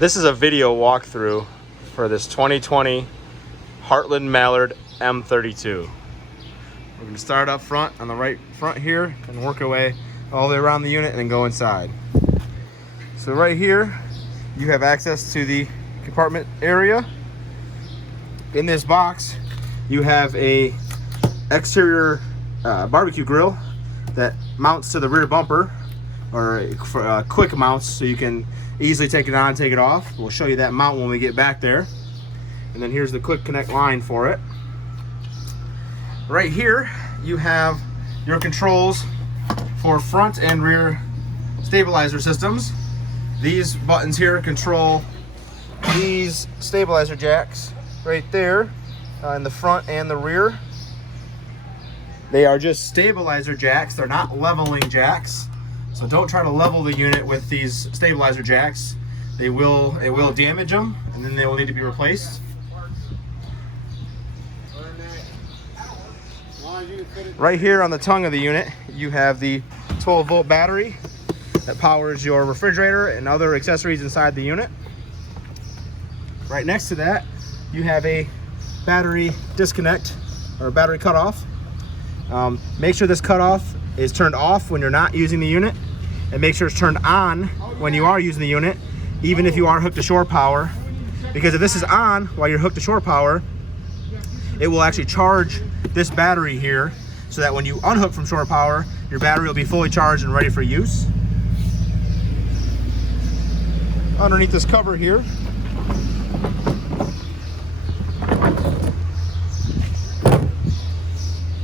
This is a video walkthrough for this 2020 Heartland Mallard M32. We're going to start up front on the right front here and work our way all the way around the unit and then go inside. So right here you have access to the compartment area. In this box you have a exterior barbecue grill that mounts to the rear bumper, or for quick mounts, so you can easily take it on, take it off. We'll show you that mount when we get back there. And then here's the quick connect line for it. Right here you have your controls for front and rear stabilizer systems. These buttons here control these stabilizer jacks right there in the front and the rear. They are just stabilizer jacks, they're not leveling jacks. So don't try to level the unit with these stabilizer jacks. It will damage them, and then they will need to be replaced. Right here on the tongue of the unit, you have the 12-volt battery that powers your refrigerator and other accessories inside the unit. Right next to that, you have a battery disconnect or battery cutoff. Make sure this cutoff is turned off when you're not using the unit, and make sure it's turned on when you are using the unit, even if you are hooked to shore power, because if this is on while you're hooked to shore power, it will actually charge this battery here, so that when you unhook from shore power, your battery will be fully charged and ready for use. Underneath this cover here,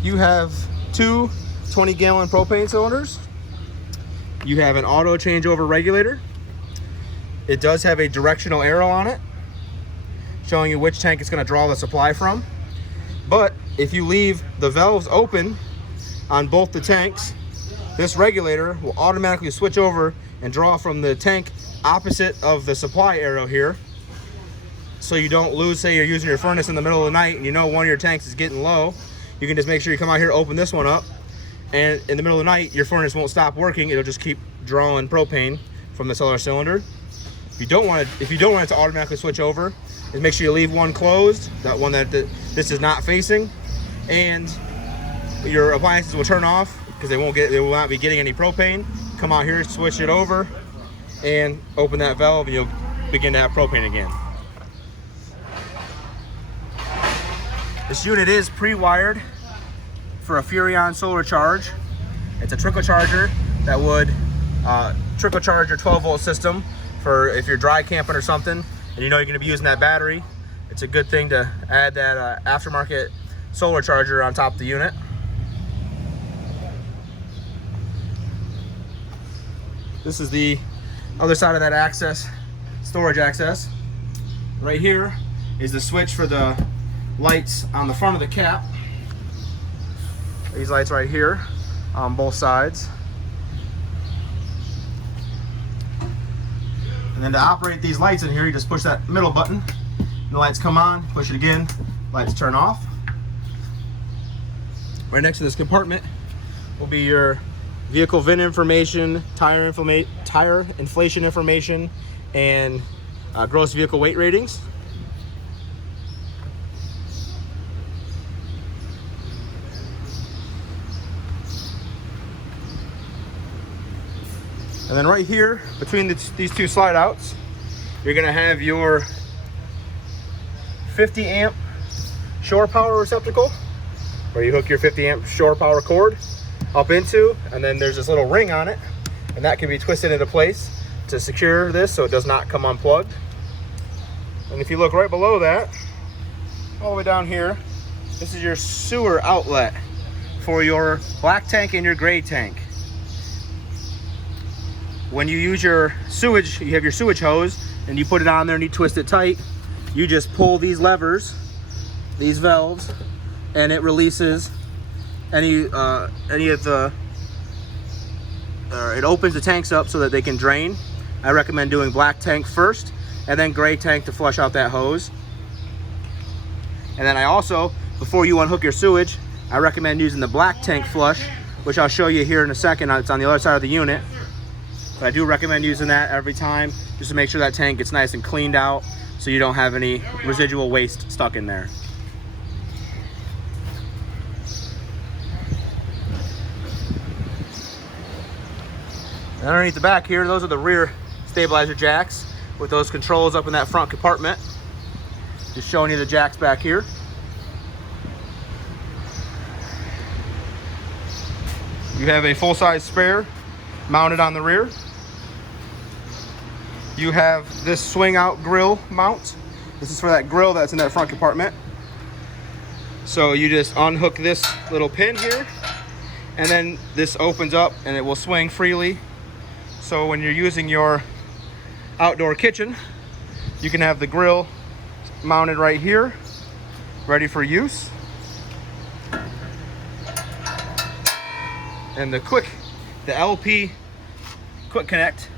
you have two 20-gallon propane cylinders. You have an auto changeover regulator. It does have a directional arrow on it showing you which tank it's going to draw the supply from. But if you leave the valves open on both the tanks, this regulator will automatically switch over and draw from the tank opposite of the supply arrow here, so you don't lose. Say you're using your furnace in the middle of the night and you know one of your tanks is getting low, you can just make sure you come out here, open this one up, and in the middle of the night your furnace won't stop working. It'll just keep drawing propane from this other cylinder. If you don't want it to automatically switch over, is make sure you leave one closed, that one that this is not facing, and your appliances will turn off because they will not be getting any propane. Come out here, switch it over, and open that valve, and you'll begin to have propane again. This unit is pre-wired for a Furrion solar charge. It's a trickle charger that would trickle charge your 12-volt system for if you're dry camping or something and you know you're going to be using that battery. It's a good thing to add that aftermarket solar charger on top of the unit. This is the other side of that access, storage access. Right here is the switch for the lights on the front of the cap. These lights right here on both sides. And then to operate these lights in here, you just push that middle button, and the lights come on, push it again, lights turn off. Right next to this compartment will be your vehicle VIN information, tire inflation information, and gross vehicle weight ratings. And then right here, between these two slide outs, you're gonna have your 50 amp shore power receptacle, where you hook your 50 amp shore power cord up into, and then there's this little ring on it, and that can be twisted into place to secure this so it does not come unplugged. And if you look right below that, all the way down here, this is your sewer outlet for your black tank and your gray tank. When you use your sewage, you have your sewage hose, and you put it on there and you twist it tight. You just pull these levers, these valves, and it releases any of the, it opens the tanks up so that they can drain. I recommend doing black tank first, and then gray tank to flush out that hose. And then I also, before you unhook your sewage, I recommend using the black tank flush, which I'll show you here in a second. It's on the other side of the unit. but I do recommend using that every time just to make sure that tank gets nice and cleaned out so you don't have any residual waste stuck in there. And underneath the back here, those are the rear stabilizer jacks with those controls up in that front compartment. Just showing you the jacks back here. You have a full-size spare mounted on the rear. You have this swing out grill mount. This is for that grill that's in that front compartment. So you just unhook this little pin here, and then this opens up and it will swing freely. So when you're using your outdoor kitchen, you can have the grill mounted right here, ready for use. And the LP quick connect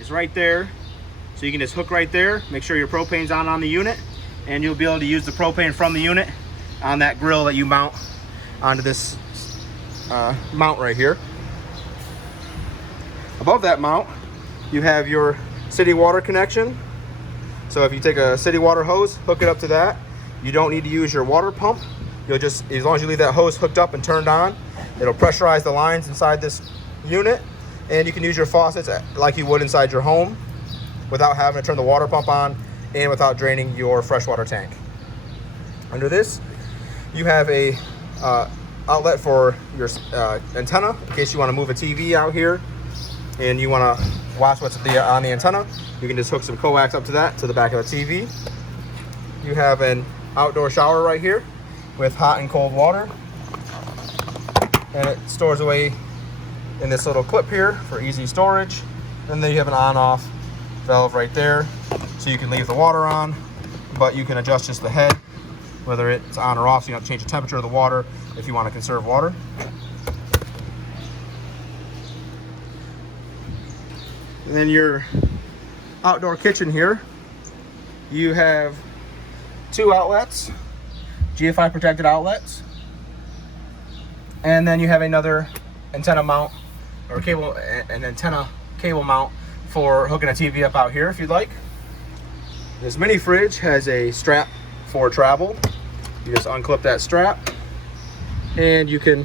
is right there. So you can just hook right there, make sure your propane's on the unit, and you'll be able to use the propane from the unit on that grill that you mount onto this mount right here. Above that mount, you have your city water connection. So if you take a city water hose, hook it up to that. You don't need to use your water pump. You'll just, as long as you leave that hose hooked up and turned on, it'll pressurize the lines inside this unit, and you can use your faucets like you would inside your home without having to turn the water pump on and without draining your freshwater tank. Under this, you have a outlet for your antenna in case you want to move a TV out here and you want to watch what's on the antenna. You can just hook some coax up to that, to the back of the TV. You have an outdoor shower right here with hot and cold water, and it stores away in this little clip here for easy storage. And then you have an on-off valve right there, so you can leave the water on, but you can adjust just the head, whether it's on or off, so you don't have to change the temperature of the water if you want to conserve water. And then your outdoor kitchen here, you have two outlets, GFI protected outlets, and then you have another antenna mount or cable, an antenna cable mount for hooking a TV up out here if you'd like. This mini fridge has a strap for travel. You just unclip that strap and you can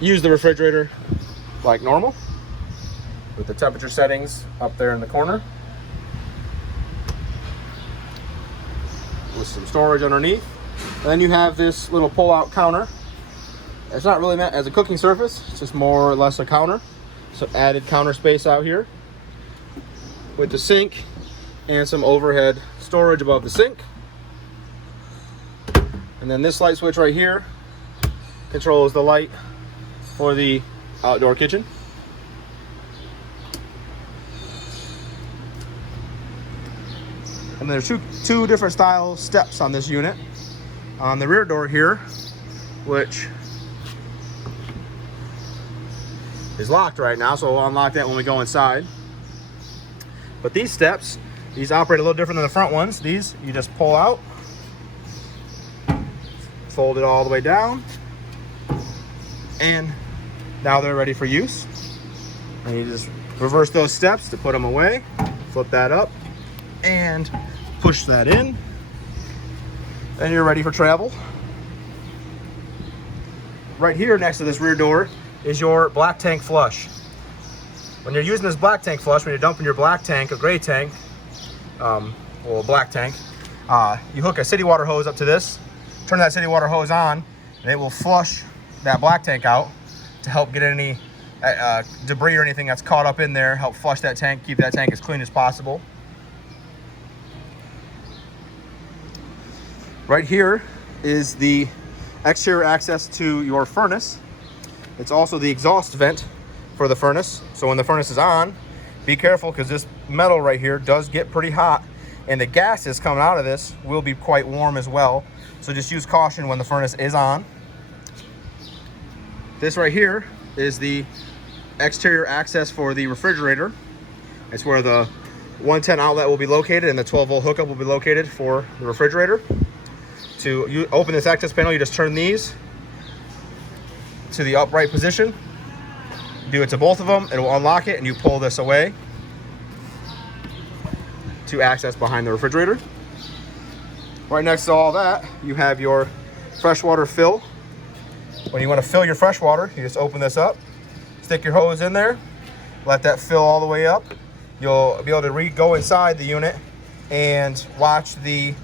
use the refrigerator like normal with the temperature settings up there in the corner, with some storage underneath. And then you have this little pull-out counter. It's not really meant as a cooking surface, it's just more or less a counter. Some added counter space out here with the sink and some overhead storage above the sink. And then this light switch right here controls the light for the outdoor kitchen. And there's two different style steps on this unit. On the rear door here, which is locked right now, so we'll unlock that when we go inside. But these steps, these operate a little different than the front ones. These, you just pull out, fold it all the way down, and now they're ready for use. And you just reverse those steps to put them away, flip that up, and push that in, and you're ready for travel. Right here next to this rear door is your black tank flush. When you're using this black tank flush, when you're dumping your black tank, a gray tank, well, black tank, you hook a city water hose up to this, turn that city water hose on, and it will flush that black tank out to help get any debris or anything that's caught up in there, help flush that tank, keep that tank as clean as possible. Right here is the exterior access to your furnace. It's also the exhaust vent for the furnace. So when the furnace is on, be careful because this metal right here does get pretty hot, and the gases coming out of this will be quite warm as well. So just use caution when the furnace is on. This right here is the exterior access for the refrigerator. It's where the 110 outlet will be located and the 12-volt hookup will be located for the refrigerator. To open this access panel, you just turn these to the upright position, Do it to both of them, it will unlock it, and you pull this away to access behind the refrigerator. Right next to all that, you have your freshwater fill. When you want to fill your freshwater, you just open this up, stick your hose in there, let that fill all the way up. You'll be able to go inside the unit and watch the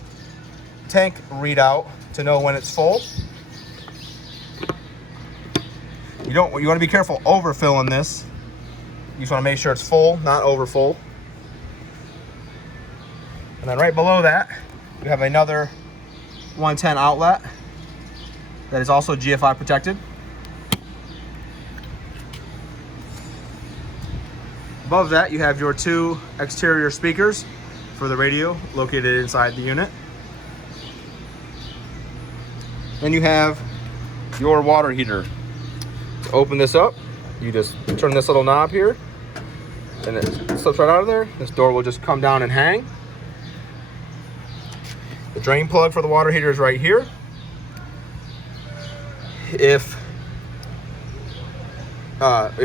tank readout to know when it's full. You want to be careful overfilling this. You just want to make sure it's full, not over full. And then right below that, you have another 110 outlet that is also GFI protected. Above that, you have your 2 exterior speakers for the radio located inside the unit. Then you have your water heater. To open this up, you just turn this little knob here and it slips right out of there. This door will just come down and hang. The drain plug for the water heater is right here. If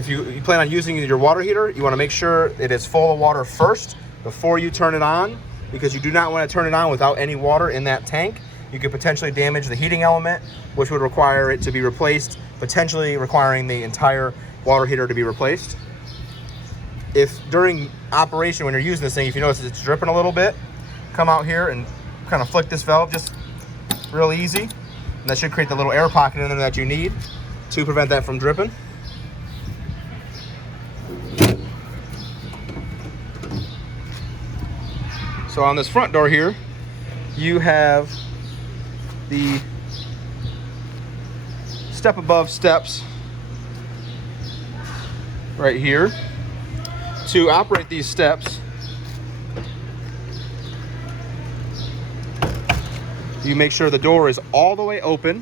you plan on using your water heater, you want to make sure it is full of water first before you turn it on, because you do not want to turn it on without any water in that tank. You could potentially damage the heating element, which would require it to be replaced, potentially requiring the entire water heater to be replaced. If during operation, when you're using this thing, if you notice it's dripping a little bit, come out here and kind of flick this valve just real easy. And that should create the little air pocket in there that you need to prevent that from dripping. So on this front door here, you have the step above steps right here. To operate these steps, you make sure the door is all the way open,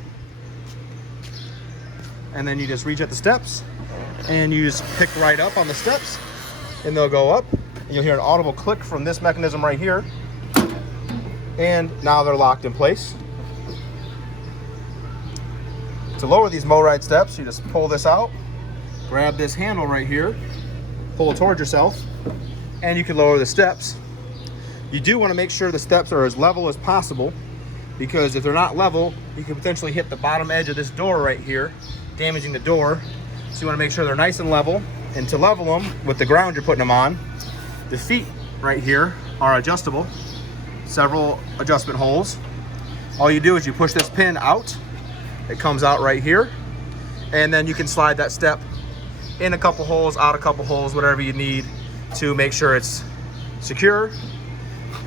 and then you just reach at the steps and you just pick right up on the steps and they'll go up, and you'll hear an audible click from this mechanism right here, and now they're locked in place. To lower these MoRide steps, you just pull this out, grab this handle right here, pull it towards yourself, and you can lower the steps. You do want to make sure the steps are as level as possible, because if they're not level, you can potentially hit the bottom edge of this door right here, damaging the door. So you want to make sure they're nice and level. And to level them with the ground you're putting them on, the feet right here are adjustable, several adjustment holes. All you do is you push this pin out, it comes out right here, and then you can slide that step in a couple holes, out a couple holes, whatever you need to make sure it's secure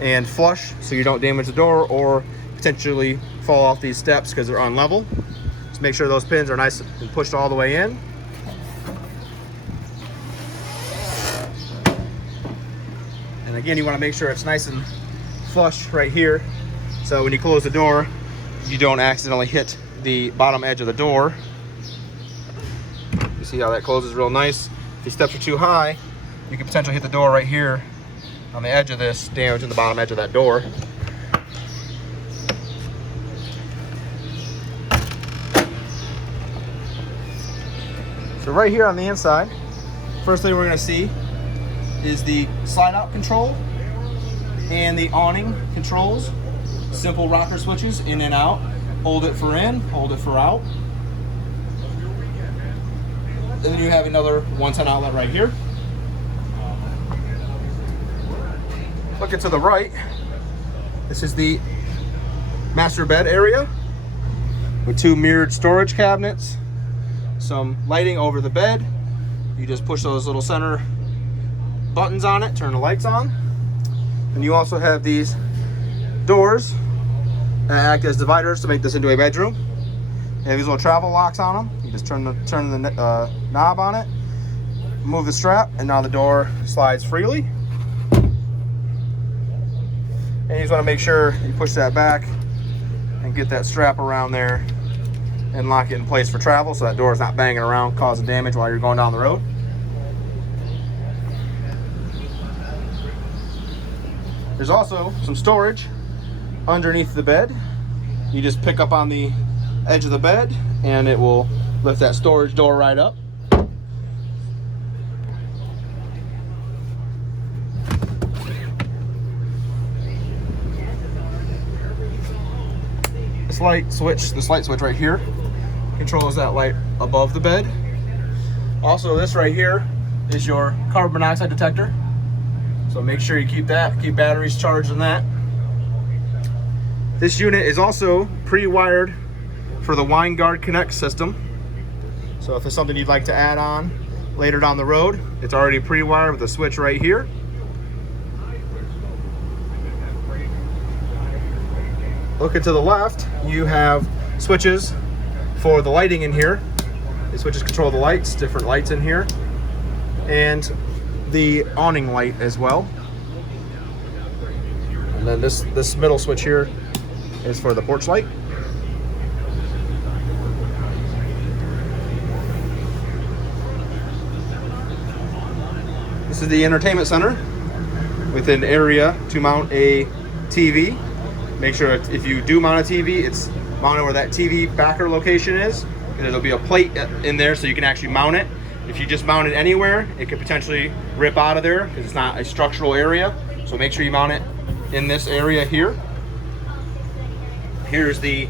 and flush so you don't damage the door or potentially fall off these steps because they're unlevel. Just make sure those pins are nice and pushed all the way in. And again, you want to make sure it's nice and flush right here, so when you close the door, you don't accidentally hit the bottom edge of the door. You see how that closes real nice. If these steps are too high, you could potentially hit the door right here on the edge of this, damaging the bottom edge of that door. So right here on the inside, first thing we're going to see is the slide out control and the awning controls. Simple rocker switches in and out. Hold it for in, hold it for out. And then you have another 110 outlet right here. Looking to the right, this is the master bed area with 2 mirrored storage cabinets, some lighting over the bed. You just push those little center buttons on it, turn the lights on. And you also have these doors that act as dividers to make this into a bedroom. They have these little travel locks on them. You just turn the knob on it, move the strap, and now the door slides freely. And you just want to make sure you push that back and get that strap around there and lock it in place for travel so that door is not banging around, causing damage while you're going down the road. There's also some storage underneath the bed. You just pick up on the edge of the bed and it will lift that storage door right up. This light switch right here controls that light above the bed. Also, this right here is your carbon monoxide detector. So make sure you keep batteries charged in that. This unit is also pre-wired for the Winegard Connect system. So if there's something you'd like to add on later down the road, it's already pre-wired with a switch right here. Looking to the left, you have switches for the lighting in here. These switches control the lights, different lights in here, and the awning light as well. And then this middle switch here is for the porch light. This is the entertainment center with an area to mount a TV. Make sure if you do mount a TV, it's mounted where that TV backer location is, and there'll be a plate in there so you can actually mount it. If you just mount it anywhere, it could potentially rip out of there because it's not a structural area. So make sure you mount it in this area here. Here's the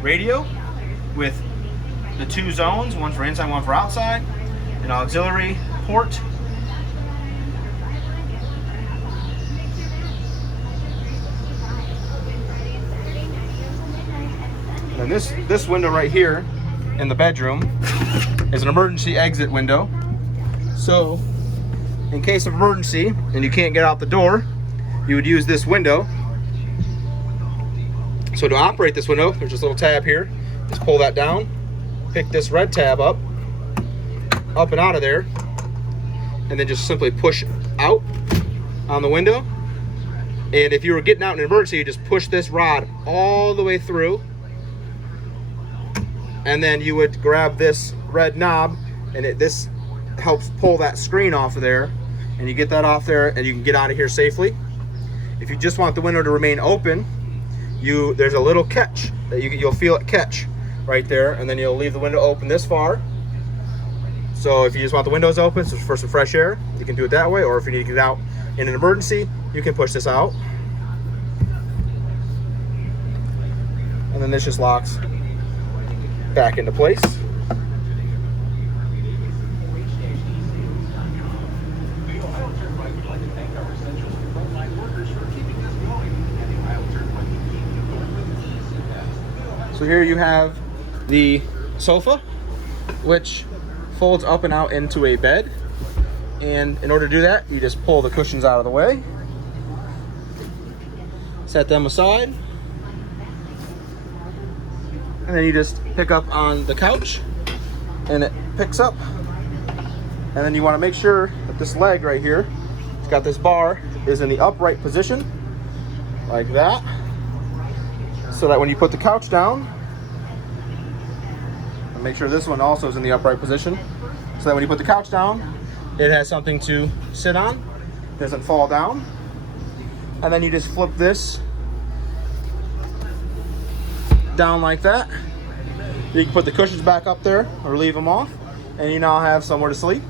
radio with the 2 zones, one for inside, one for outside, an auxiliary port. And this window right here in the bedroom is an emergency exit window. So in case of emergency and you can't get out the door, you would use this window. So to operate this window, there's this little tab here. Just pull that down, pick this red tab up and out of there, and then just simply push out on the window. And if you were getting out in an emergency, you just push this rod all the way through, and then you would grab this red knob, and this helps pull that screen off of there, and you get that off there and you can get out of here safely. If you just want the window to remain open, there's a little catch that you'll feel it catch right there, and then you'll leave the window open this far. So if you just want the windows open so for some fresh air, you can do it that way, or if you need to get out in an emergency, you can push this out, and then this just locks back into place. So here you have the sofa, which folds up and out into a bed. And in order to do that, you just pull the cushions out of the way, set them aside, and then you just pick up on the couch and it picks up. And then you want to make sure that this leg right here, it's got this bar, is in the upright position like that, so that when you put the couch down, and make sure this one also is in the upright position, so that when you put the couch down, it has something to sit on, doesn't fall down. And then you just flip this down like that. You can put the cushions back up there or leave them off, and you now have somewhere to sleep.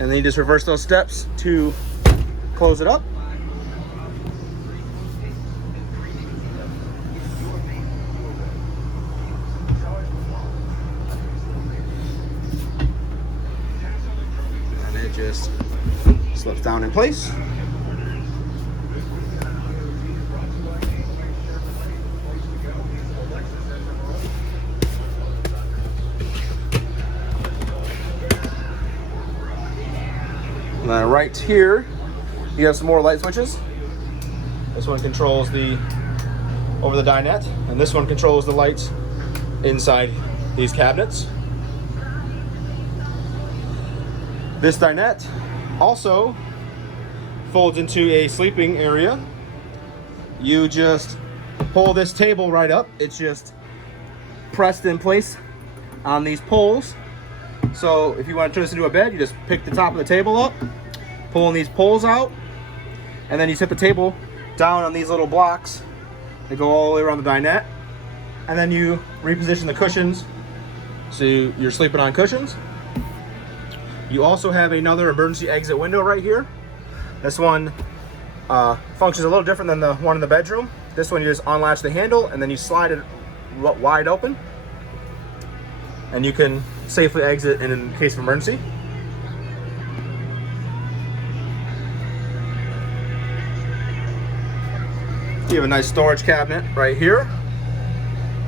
And then you just reverse those steps to close it up. And it just slips down in place. And then right here, you have some more light switches. This one controls over the dinette, and this one controls the lights inside these cabinets. This dinette also folds into a sleeping area. You just pull this table right up. It's just pressed in place on these poles. So if you want to turn this into a bed, you just pick the top of the table up, pulling these poles out, and then you set the table down on these little blocks that go all the way around the dinette, and then you reposition the cushions so you're sleeping on cushions. You also have another emergency exit window right here. This one functions a little different than the one in the bedroom. This one you just unlatch the handle and then you slide it wide open, and you can safely exit in case of emergency. You have a nice storage cabinet right here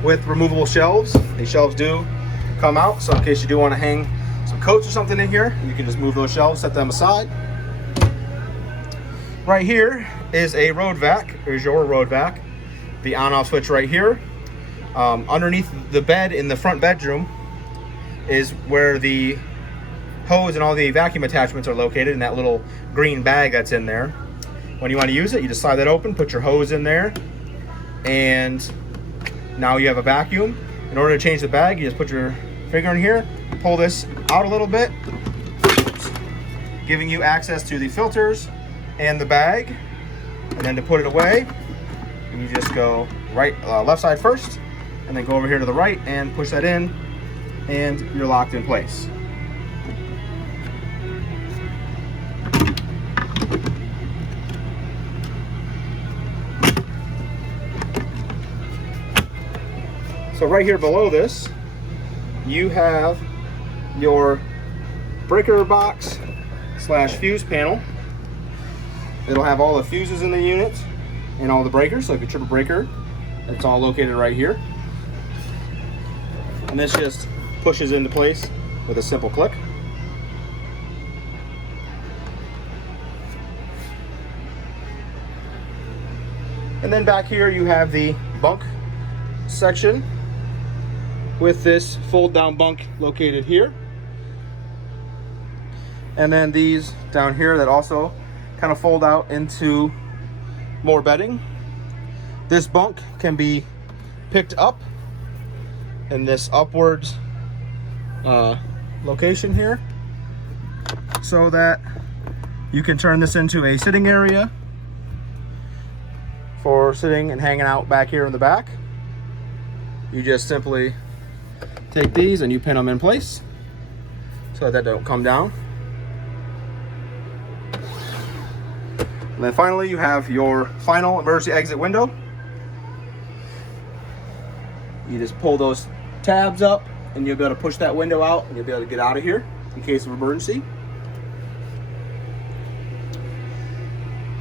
with removable shelves. These shelves do come out, so in case you do want to hang some coats or something in here, you can just move those shelves, set them aside. Right here is a road vac. Here's your road vac. The on-off switch right here. Underneath the bed in the front bedroom is where the hose and all the vacuum attachments are located, in that little green bag that's in there. When you want to use it, you just slide that open, put your hose in there, and now you have a vacuum. In order to change the bag, you just put your finger in here, pull this out a little bit, giving you access to the filters and the bag. And then to put it away, you just go left side first, and then go over here to the right and push that in, and you're locked in place. So right here below this, you have your breaker box / fuse panel. It'll have all the fuses in the unit and all the breakers, like a triple breaker. It's all located right here. And this just pushes into place with a simple click. And then back here you have the bunk section with this fold down bunk located here. And then these down here that also kind of fold out into more bedding. This bunk can be picked up in this upwards location here, so that you can turn this into a sitting area for sitting and hanging out back here in the back. You just simply take these and you pin them in place so that they don't come down. And then finally you have your final emergency exit window. You just pull those tabs up and you'll be able to push that window out, and you'll be able to get out of here in case of emergency.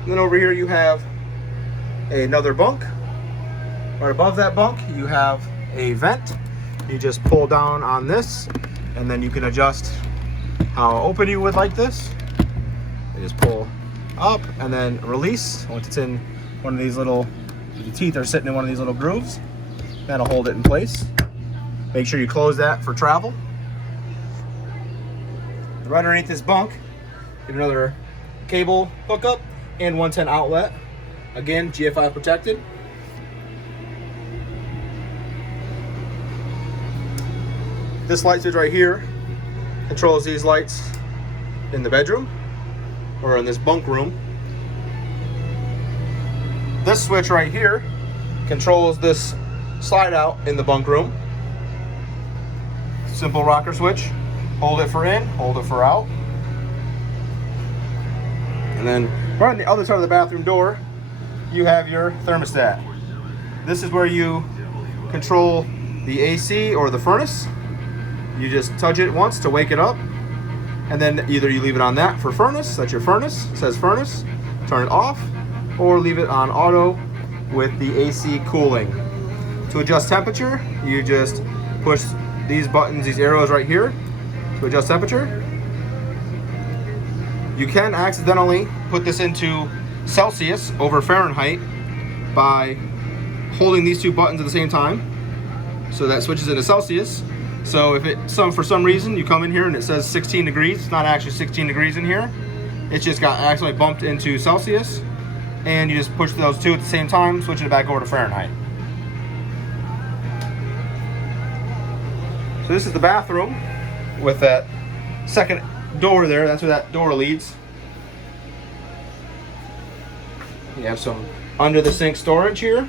And then over here you have another bunk. Right above that bunk you have a vent. You just pull down on this, and then you can adjust how open you would like this. You just pull up and then release once it's in one of these little, the teeth are sitting in one of these little grooves. That'll hold it in place. Make sure you close that for travel. Right underneath this bunk, get another cable hookup and 110 outlet. Again, GFI protected. This light switch right here controls these lights in the bedroom or in this bunk room. This switch right here controls this slide out in the bunk room. Simple rocker switch. Hold it for in, hold it for out. And then right on the other side of the bathroom door, you have your thermostat. This is where you control the AC or the furnace. You just touch it once to wake it up, and then either you leave it on that for furnace, that's your furnace, it says furnace, turn it off, or leave it on auto with the AC cooling. To adjust temperature, you just push these buttons, these arrows right here to adjust temperature. You can accidentally put this into Celsius over Fahrenheit by holding these two buttons at the same time, so that switches into Celsius. So if for some reason you come in here and it says 16 degrees, it's not actually 16 degrees in here. It's just got actually bumped into Celsius, and you just push those two at the same time, switching it back over to Fahrenheit. So this is the bathroom with that second door there. That's where that door leads. You have some under the sink storage here,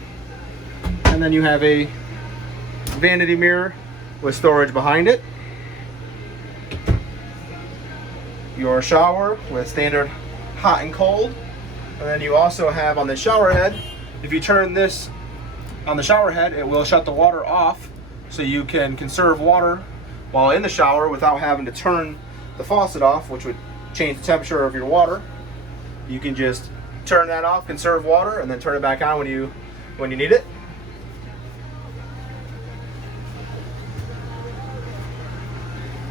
and then you have a vanity mirror with storage behind it. Your shower with standard hot and cold. And then you also have on the shower head If you turn this on the shower head, it will shut the water off, so you can conserve water while in the shower without having to turn the faucet off, which would change the temperature of your water. You can just turn that off, conserve water, and then turn it back on when you need it.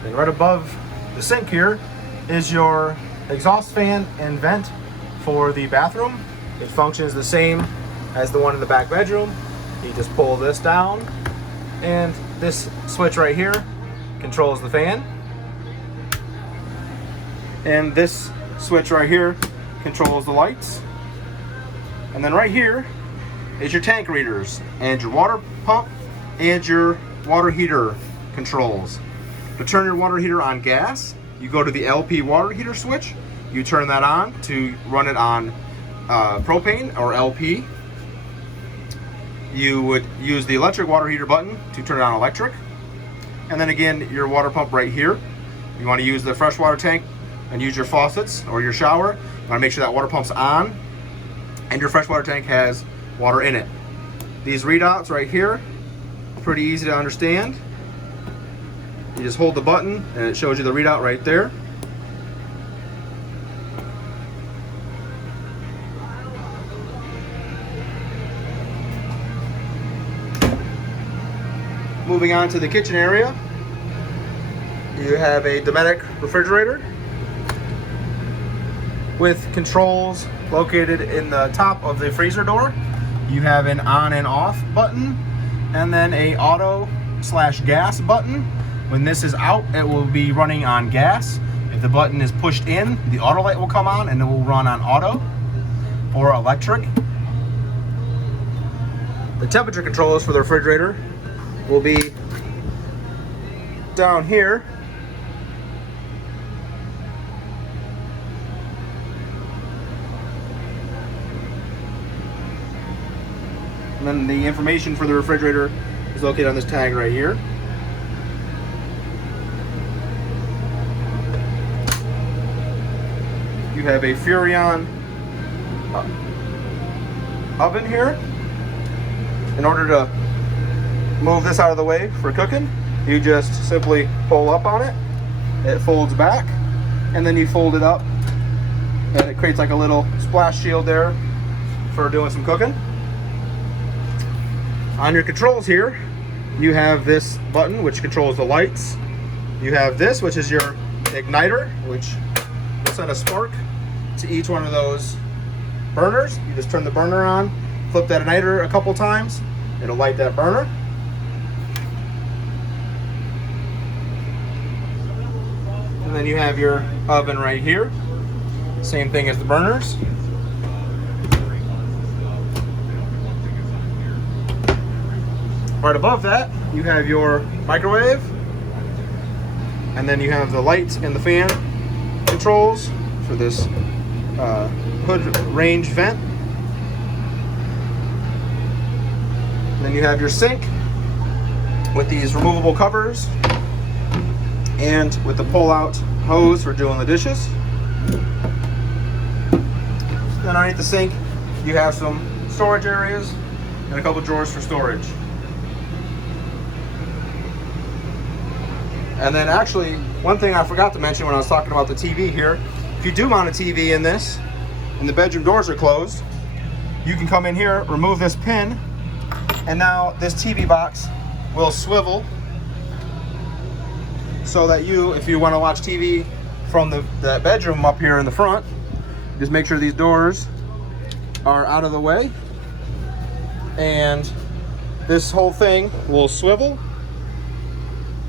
And right above the sink here is your exhaust fan and vent for the bathroom. It functions the same as the one in the back bedroom. You just pull this down, and this switch right here controls the fan. And this switch right here controls the lights. And then right here is your tank readers and your water pump and your water heater controls. To turn your water heater on gas, you go to the LP water heater switch. You turn that on to run it on propane or LP. You would use the electric water heater button to turn it on electric. And then again, your water pump right here. You want to use the freshwater tank and use your faucets or your shower. You want to make sure that water pump's on and your freshwater tank has water in it. These readouts right here, pretty easy to understand. You just hold the button and it shows you the readout right there. Moving on to the kitchen area, you have a Dometic refrigerator with controls located in the top of the freezer door. You have an on and off button, and then a auto/gas button. When this is out, it will be running on gas. If the button is pushed in, the auto light will come on and it will run on auto or electric. The temperature controls for the refrigerator will be down here. And then the information for the refrigerator is located on this tag right here. You have a Furrion oven here. In order to move this out of the way for cooking, you just simply pull up on it. It folds back, and then you fold it up, and it creates like a little splash shield there for doing some cooking. On your controls here, you have this button which controls the lights. You have this, which is your igniter, which will send a spark to each one of those burners. You just turn the burner on, flip that igniter a couple times, it'll light that burner. And then you have your oven right here. Same thing as the burners. Right above that, you have your microwave. And then you have the lights and the fan controls for this hood range vent. And then you have your sink with these removable covers and with the pull-out hose for doing the dishes. Then underneath the sink, you have some storage areas and a couple drawers for storage. And then actually, one thing I forgot to mention when I was talking about the TV here, if you do mount a TV in this, and the bedroom doors are closed, you can come in here, remove this pin, and now this TV box will swivel so that you, if you want to watch TV from the bedroom up here in the front, just make sure these doors are out of the way, and this whole thing will swivel.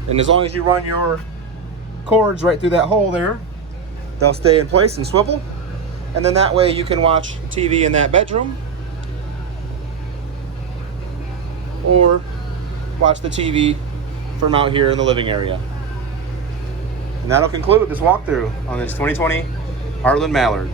And as long as you run your cords right through that hole there, they'll stay in place and swivel. And then that way you can watch TV in that bedroom or watch the TV from out here in the living area. And that'll conclude this walkthrough on this 2020 Heartland Mallard.